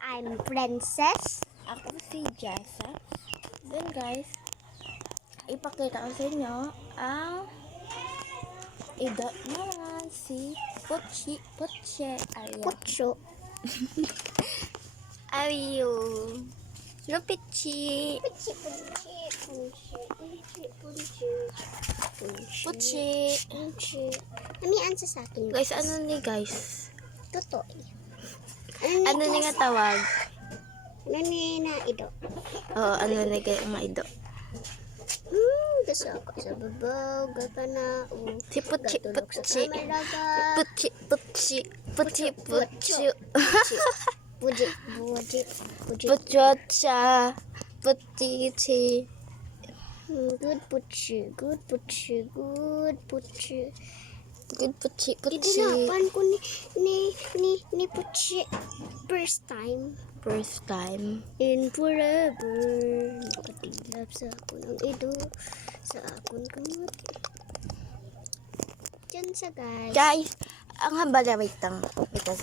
I'm Princess. Ako si Jessa. Then guys, ipakita ko sa inyo ang idol naman si Putche. Putso. Ayo. Lupichi. Putche. Namian sa akin. Guys, ano ni guys? Totoo. Ano ni nga tawag? Ano ni na ido? Oo, ano ni kayo maido? Gusto ako sa babaw. Gata na. Si Putche. Gatulog sa kamalaga. Putche. Putche. Good Putche. Idinapan ko ni Putche. First time. In forever. Nakatilap sa ako ng ido. Sa akong kamot. Diyan sa guys. Guys, ang haba na wait lang. Because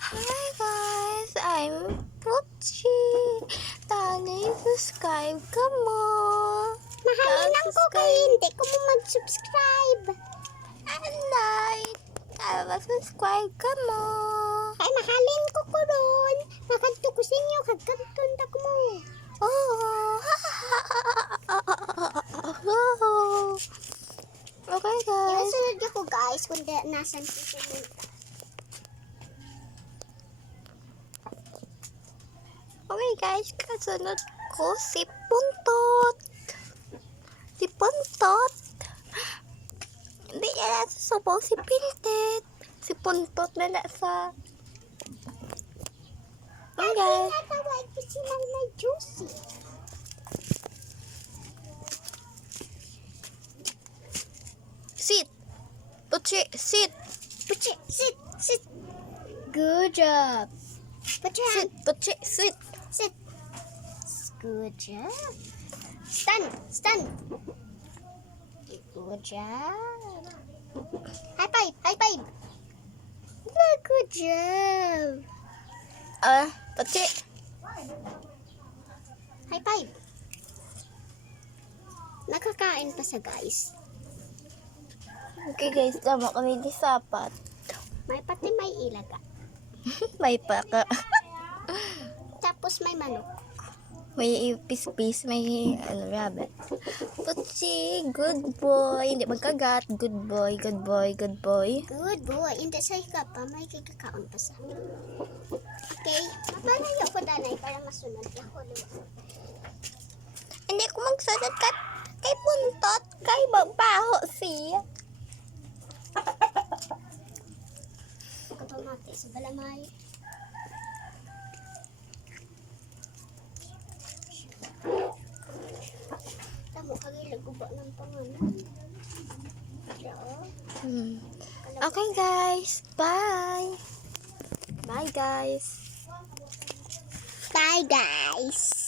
hi guys, I'm Putche. Tani, subscribe ka mo. Mahalin lang ko kayo. Hindi ko mo mag-subscribe. Alright. Subscribe ka mo. Ay, mahalin ko ko ron. Nakadto ko sa inyo. Kagkantunta ko mo. Okay guys. Sunod ako guys kung nasan ko pumunta. Okay guys, kasunod ko si Puntot. Hindi niya nasa sabaw si Piltet. Si Puntot na nasa. Okay guys. Natawag ko silang na juicy. Sit. Putche, sit. Putche, sit. Good job. Put your hand. Putche, sit. Sit. Good job. Stand. Good job. High five. Good job. Putche. High five. Nakakain pa sa guys. Okay guys, tama kami di sapat. Pati may ilaga. May paka. Tapos may manok. May ipis-pis, may rabbit. Putsi, good boy. Hindi magkagat. Good boy. Good boy. Hindi sa ka pa. May kikakaon pa sa. Okay. Mapalayo ko danay para masunod. Hindi ko magsunod kay Puntot. Kay magbaho siya. Kapamati sa balamay. Tamo kagilag uba ng pangalan. Okay guys. Bye. Bye guys. Bye guys.